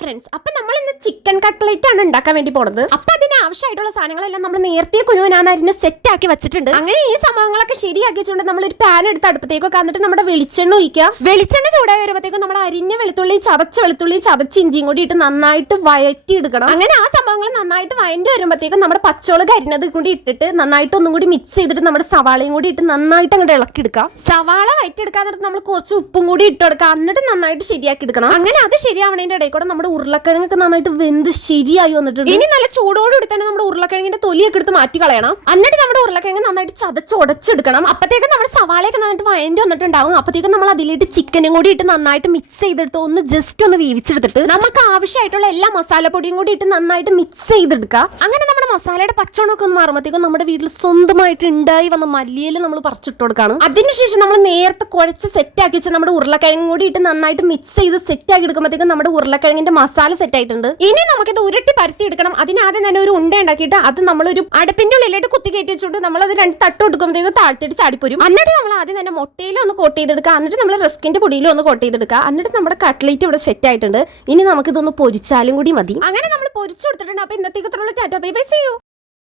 Friends, അപ്പൊ നമ്മൾ ഇന്ന് ചിക്കൻ കട്ട്ലേറ്റ് ആണ് ഉണ്ടാക്കാൻ വേണ്ടി പോണത്. അപ്പൊ അതിന് ആവശ്യമായിട്ടുള്ള സാധനങ്ങളെല്ലാം നമ്മൾ നേരത്തെ കുനുവനാരിന് സെറ്റ് ആക്കി വെച്ചിട്ടുണ്ട്. അങ്ങനെ ഈ സംഭവങ്ങളൊക്കെ ശരിയാക്കി വെച്ചുകൊണ്ട് നമ്മൾ ഒരു പാൻ എടുത്ത് അടുപ്പത്തേക്കൊക്കെ എന്നിട്ട് നമ്മുടെ വെളിച്ചെണ്ണ ഒഴിക്കുക. വെളിച്ചെണ്ണ ചൂടായി വരുമ്പോഴത്തേക്കും നമ്മുടെ അരിഞ്ഞ വെളുത്തുള്ളി ചതച്ച് ഇഞ്ചിയും കൂടി ഇട്ട് നന്നായിട്ട് വഴറ്റി എടുക്കണം. അങ്ങനെ ആ സംഭവങ്ങൾ നന്നായിട്ട് വഴറ്റി വരുമ്പോഴത്തേക്കും നമ്മുടെ പച്ചമുളക് അരിഞ്ഞത് കൂടി ഇട്ടിട്ട് നന്നായിട്ട് ഒന്നും കൂടി മിക്സ് ചെയ്തിട്ട് നമ്മുടെ സവാളയും കൂടി ഇട്ട് നന്നായിട്ട് അങ്ങോട്ട് ഇളക്കി എടുക്കാം. സവാള വഴറ്റിയെടുക്കാൻ നേരത്ത് നമ്മൾ കുറച്ച് ഉപ്പും കൂടി ഇട്ട് കൊടുക്കാം. എന്നിട്ട് നന്നായിട്ട് ശരിയാക്കി എടുക്കണം. അങ്ങനെ അത് ശരിയാവണതിന്റെ ഇടയിൽ കൂടെ നമ്മുടെ ഉരുളക്കിഴങ്ങൊക്കെ നന്നായിട്ട് വെന്ത് ശരിയായി വന്നിട്ടുണ്ട്. ഇനി നല്ല ചൂടോടുകൂടി തന്നെ നമ്മുടെ ഉരുളക്കിഴങ്ങിന്റെ തൊലിയൊക്കെ എടുത്ത് മാറ്റി കളയണം. എന്നിട്ട് നമ്മുടെ ഉരുളക്കിഴങ്ങ് നന്നായിട്ട് ചതച്ച് ഉടച്ചെടുക്കണം. അപ്പത്തേക്കും നമ്മുടെ സവാളയൊക്കെ നന്നായിട്ട് വഴറ്റി വന്നിട്ടുണ്ടാവും. അപ്പത്തേക്കും നമ്മൾ അതിലേക്ക് ചിക്കനും കൂടി ഇട്ട് നന്നായിട്ട് മിക്സ് ചെയ്തെടുത്ത് ഒന്ന് ജസ്റ്റ് ഒന്ന് വേവിച്ചെടുത്തിട്ട് നമുക്ക് ആവശ്യമായിട്ടുള്ള എല്ലാ മസാലപ്പൊടിയും കൂടി ഇട്ട് നന്നായിട്ട് മിക്സ് ചെയ്തെടുക്കുക. അങ്ങനെ നമ്മുടെ മസാലയുടെ പച്ചമണമൊക്കെ ഒന്ന് മാറുമ്പോഴത്തേക്കും നമ്മുടെ വീട്ടിൽ സ്വന്തമായിട്ട് ഉണ്ടായി വന്ന മല്ലിയില നമ്മൾ പറിച്ചിട്ട് കൊടുക്കണം. അതിനുശേഷം നമ്മൾ നേരത്തെ കുഴച്ച് സെറ്റ് ആക്കി വെച്ചാൽ നമ്മുടെ ഉരുളക്കിഴങ്ങ് കൂടി ഇട്ട് നന്നായിട്ട് മിക്സ് ചെയ്ത് സെറ്റ് ആക്കി എടുക്കുമ്പോഴത്തേക്കും നമ്മുടെ ഉരുളക്കിഴങ്ങിന്റെ മസാല സെറ്റ് ആയിട്ടുണ്ട്. ഇനി നമുക്കിത് ഉരുട്ടി പരത്തി എടുക്കണം. അതിനാദ്യം തന്നെ ഒരു ഉണ്ട ഉണ്ടാക്കിയിട്ട് അത് നമ്മളൊരു അടുപ്പിന്റെ ഉള്ളിലായിട്ട് കുത്തി കയറ്റി വെച്ചിട്ട് നമ്മളത് രണ്ട് തട്ട് കൊടുക്കുമ്പോഴത്തേക്ക് താഴ്ത്തിട്ട് ചാടിപ്പോരും. എന്നിട്ട് നമ്മൾ ആദ്യം തന്നെ മുട്ടയിലും ഒന്ന് കോട്ട് ചെയ്തെടുക്കുക. എന്നിട്ട് നമ്മൾ റസ്കിന്റെ പൊടിയിലും ഒന്ന് കോട്ട് ചെയ്തെടുക്കുക. എന്നിട്ട് നമ്മുടെ കട്ട്ലേറ്റ് ഇവിടെ സെറ്റ് ആയിട്ടുണ്ട്. ഇനി നമുക്കിതൊന്ന് പൊരിച്ചാലും കൂടി മതി. അങ്ങനെ നമ്മൾ പൊരിച്ചു കൊടുത്തിട്ടുണ്ട്. അപ്പൊ ഇന്നത്തേക്ക് tata bye bye, see U.